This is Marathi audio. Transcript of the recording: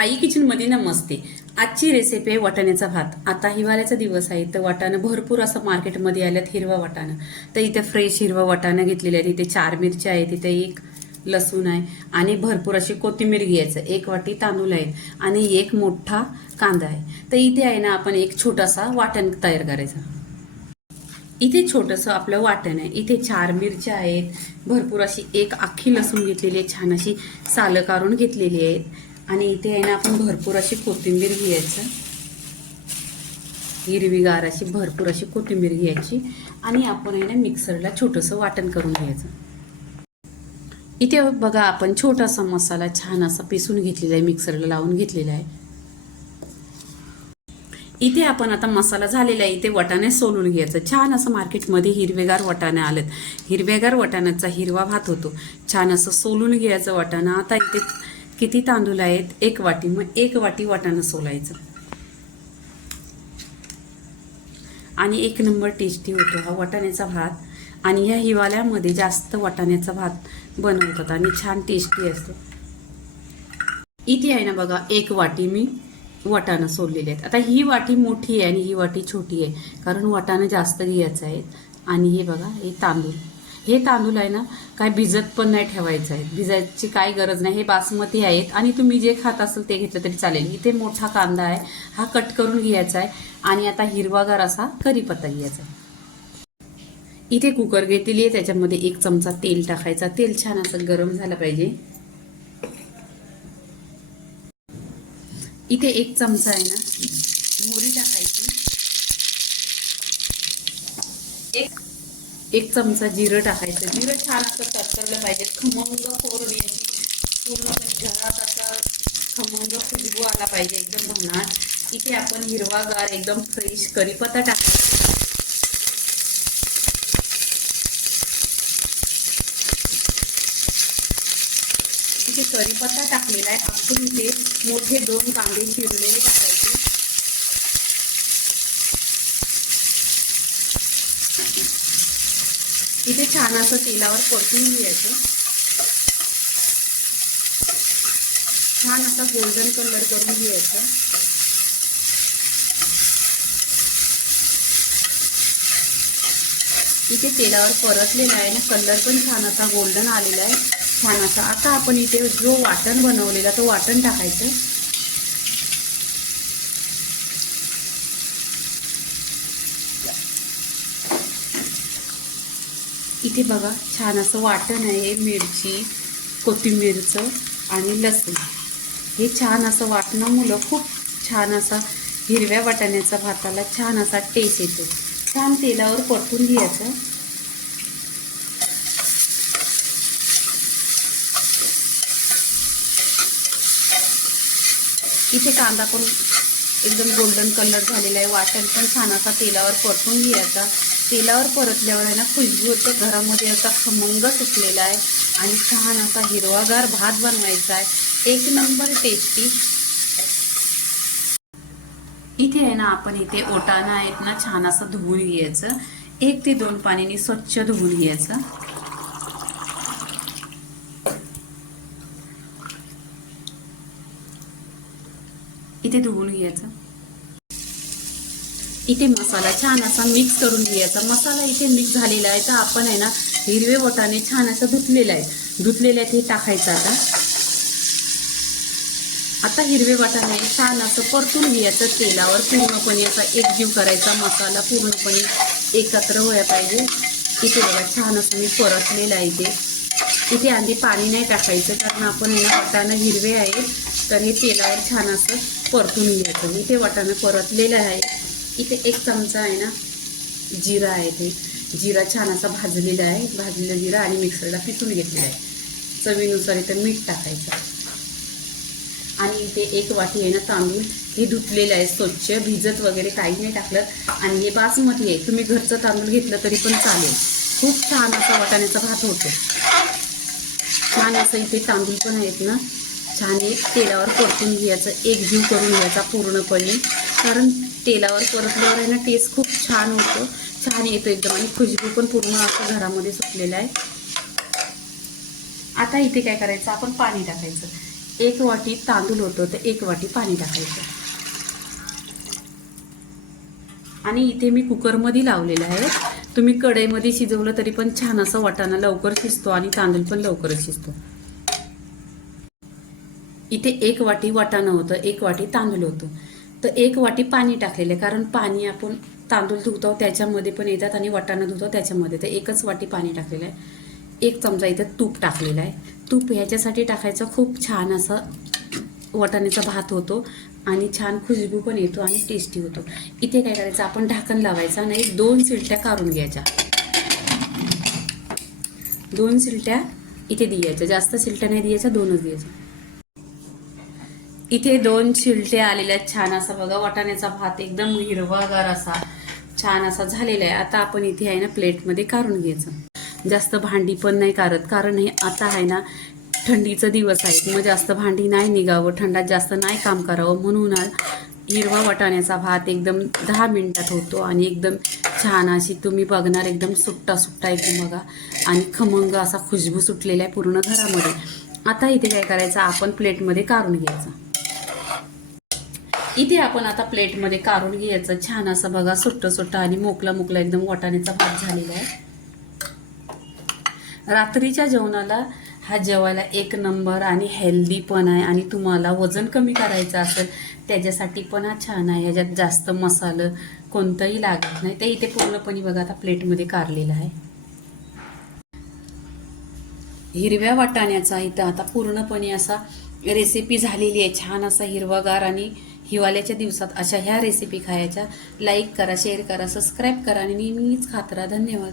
आई किचनमध्ये नमस्ते. आजची रेसिपी आहे वाटाण्याचा भात. आता हिवाळ्याचा दिवस आहे तर वाटाणं भरपूर असं मार्केटमध्ये आल्यात, हिरवा वाटाणं. तर इथे फ्रेश हिरवा वाटाणं घेतलेलं आहे. तिथे 4 मिरच्या आहेत, तिथे 1 लसूण आहे आणि भरपूर अशी कोथिंबीर घ्यायचं. 1 वाटी तांदूळ आहे आणि 1 मोठा कांदा आहे. तर इथे आहे ना आपण एक छोटासा वाटण तयार करायचा. इथे छोटंसं आपलं वाटण आहे. इथे 4 मिरच्या आहेत, भरपूर अशी 1 अख्खी लसूण घेतलेली आहे, छान अशी सालं काढून घेतलेली आहेत. आणि इथे आहे ना आपण भरपूर अशी कोथिंबीर घ्यायचं, हिरवीगार अशी भरपूर अशी कोथिंबीर घ्यायची आणि आपण आहे ना मिक्सरला छोटंसं वाटण करून घ्यायचं. इथे बघा आपण छोटासा मसाला छान असा पिसून घेतलेला आहे, मिक्सरला लावून घेतलेला आहे. इथे आपण आता मसाला झालेला आहे. इथे वाटाणे सोलून घ्यायचं. छान असं मार्केटमध्ये हिरवेगार वाटाणे आलेत. हिरवेगार वाटाण्याचा हिरवा भात होतो. छान असं सोलून घ्यायचं वाटाणं. आता इथे किती तांदूळ आहेत? 1 वाटी. मग 1 वाटी वाटाणं सोलायचं आणि 1 नंबर टेस्टी होतो हा वाटाण्याचा भात. आणि ह्या हिवाळ्यामध्ये जास्त वाटाण्याचा भात बनवतात आणि छान टेस्टी असतो. इथे आहे ना बघा 1 वाटी मी वाटाणं सोललेले आहेत. आता ही वाटी मोठी आहे आणि ही वाटी छोटी आहे, कारण वाटाणं जास्त घ्यायचं आहे. आणि हे बघा हे तांदूळ, हे तांदूळ आहे ना काय भिजत पण नाही ठेवायचं आहे, भिजायची काय गरज नाही. हे बासमती आहेत आणि तुम्ही जे खात असाल ते घेतलं तरी चालेल. इथे मोठा कांदा आहे, हा कट करून घ्यायचा आहे. आणि आता हिरवागार असा कढीपत्ता घ्यायचा. इथे कुकर घेतलेली आहे, त्याच्यामध्ये 1 चमचा तेल टाकायचा. तेल छान असं गरम झालं पाहिजे. इथे 1 चमचा आहे ना मोहरी टाकायची. 1 चमचा जिरं टाकायचं. जिरं छान असं तडतडलं पाहिजे, खमंग फोडणी याची पूर्णपणे घरात असा खमंग खुशबू आला पाहिजे, एकदम भन्नाट. इथे आपण हिरवागार एकदम फ्रेश कढीपत्ता टाकायचा. इथे कढीपत्ता टाकलेला आहे. आपण इथे मोठे 2 कांदे चिरलेले टाकायचे. इथे छान असं तेलावर परतून घ्यायचं. छान असा गोल्डन कलर करून घ्यायचा. इथे तेलावर परतलेला आहे ना, कलर पण छान असा गोल्डन आलेला आहे, छान असा. आता आपण इथे जो वाटण बनवलेला तो वाटण टाकायचं. इथे बघा छान असं वाटण आहे, मिरची, कोथिंबीरचं आणि लसूण. हे छान असं वाटणामुळं खूप छान असा हिरव्या वाटाण्याचा भाताला छान असा टेस्ट येतो. छान तेलावर परतून घ्यायचं. इथे कांदा पण एकदम गोल्डन कलर झालेला आहे. वाटण पण छान असा तेलावर परतून घ्यायचा. तेलावर परतल्यावर आहे ना खुशबू होतं, घरामध्ये असा खमंग सुटलेला आहे आणि छान असा हिरवागार भात बनवायचा आहे, 1 नंबर टेस्टी. इथे आहे ना आपण इथे वाटाणा आहेत ना छान असं धुवून घ्यायचं. 1 ते 2 पाण्याने स्वच्छ धुवून घ्यायचं. इथे धुवून घ्यायचं. इथे मसाला छान असा मिक्स करून घ्यायचा. मसाला इथे मिक्स झालेला आहे. तर आपण आहे ना हिरवे वाटाणे छान असं धुतलेलं आहे हे टाकायचं. आता हिरवे वाटाणे छान असं परतून घ्यायचं तेलावर. पूर्णपणे असा एकजीव करायचा, मसाला पूर्णपणे एकत्र व्हायला पाहिजे. इथे बघा छान असं मी परतलेलं आहे. इथे आधी पाणी नाही टाकायचं, कारण आपण वाटाणे हिरवे आहेत, तर हे तेलावर छान असं परतून घ्यायचं. इथे वाटाणे परतलेलं आहे. इथे 1 चमचा आहे ना जिरा आहे, ते जिरा छान असा भाजलेला आहे, भाजलेला जिरा आणि मिक्सरला पिसून घेतलेला आहे. चवीनुसार इथे मीठ टाकायचं. आणि इथे 1 वाटी आहे ना तांदूळ, हे धुतलेलं आहे स्वच्छ, भिजत वगैरे काही नाही टाकलं. आणि हे बासमती आहे, तुम्ही घरचं तांदूळ घेतलं तरी पण चालेल. खूप छान असा वाटाण्याचा भात होतो. छान असं इथे तांदूळ पण आहेत ना, छान एक तेलावर परतून घ्यायचं, एकजीव करून घ्यायचा पूर्णपणे, कारण तेलावर परतल्यावर आहे ना टेस्ट खूप छान होतो, छान येतो एकदम. आणि खुशबू पण पूर्ण असं घरामध्ये सुटलेलं आहे. आता इथे काय करायचं, आपण पाणी टाकायचं. 1 वाटी तांदूळ होतं तर 1 वाटी पाणी टाकायचं. आणि इथे मी कुकरमध्ये लावलेलं आहे. तुम्ही कढईमध्ये शिजवलं तरी पण छान असं वाटाणा लवकर शिजतो आणि तांदूळ पण लवकर शिजतो. इथे 1 वाटी वाटाणा होतं, 1 वाटी तांदूळ होतं, तर 1 वाटी पाणी टाकलेलं आहे. कारण पाणी आपण तांदूळ धुतो त्याच्यामध्ये पण येतात आणि वाटाणा धुतो त्याच्यामध्ये, तर 1च वाटी पाणी टाकलेलं आहे. 1 चमचा इथं तूप टाकलेलं आहे. तूप ह्याच्यासाठी टाकायचं, खूप छान असं वाटाण्याचा भात होतो आणि छान खुशबू पण येतो आणि टेस्टी होतो. इथे काय करायचं, आपण ढाकण लावायचं नाही, 2 शिट्ट्या काढून घ्यायच्या. 2 शिट्ट्या इथे द्यायच्या, जास्त शिट्ट्या नाही द्यायच्या, 2च द्यायच्या. इथे 2 शिट्ट्या आलेल्या छान असा बघा वाटाण्याचा भात एकदम हिरवागार असा छान असा झालेला आहे. आता आपण इथे आहे ना प्लेटमध्ये काढून घ्यायचं. जास्त भांडी पण नाही काढत, कारण हे आता आहे ना थंडीचा दिवस आहे, मग जास्त भांडी नाही निघावं, थंडात जास्त नाही काम करावं, म्हणून हिरवा वाटाण्याचा भात एकदम 10 मिनिटात होतो आणि एकदम छान अशी तुम्ही बघणार एकदम सुट्टा सुट्टा एकदम बघा आणि खमंग असा खुशबू सुटलेला आहे पूर्ण घरामध्ये. आता इथे काय करायचं, आपण प्लेटमध्ये काढून घ्यायचं. इथे आपण आता प्लेटमध्ये काढून घ्यायचं. छान असं बघा सुट्ट सुट्ट आणि मोकला मोकला एकदम वाटाण्याचा भात झालेला आहे. रात्रीच्या जेवणाला हा जेवायला 1 नंबर आणि हेल्दी पण आहे, आणि तुम्हाला वजन कमी करायचं असेल त्याच्यासाठी पण हा छान आहे. ह्याच्यात जास्त मसाला कोणताही लागत नाही. तर इथे पूर्णपणे बघा आता प्लेटमध्ये काढलेला आहे. हिरव्या वाटाण्याचा इथं आता पूर्णपणे असा रेसिपी झालेली आहे. छान असा हिरवागार आणि हिवाळ्याच्या दिवसात अशा ह्या रेसिपी खायच्या. लाईक करा, शेअर करा, सबस्क्राईब करा आणि नेहमीच खात राहा. धन्यवाद.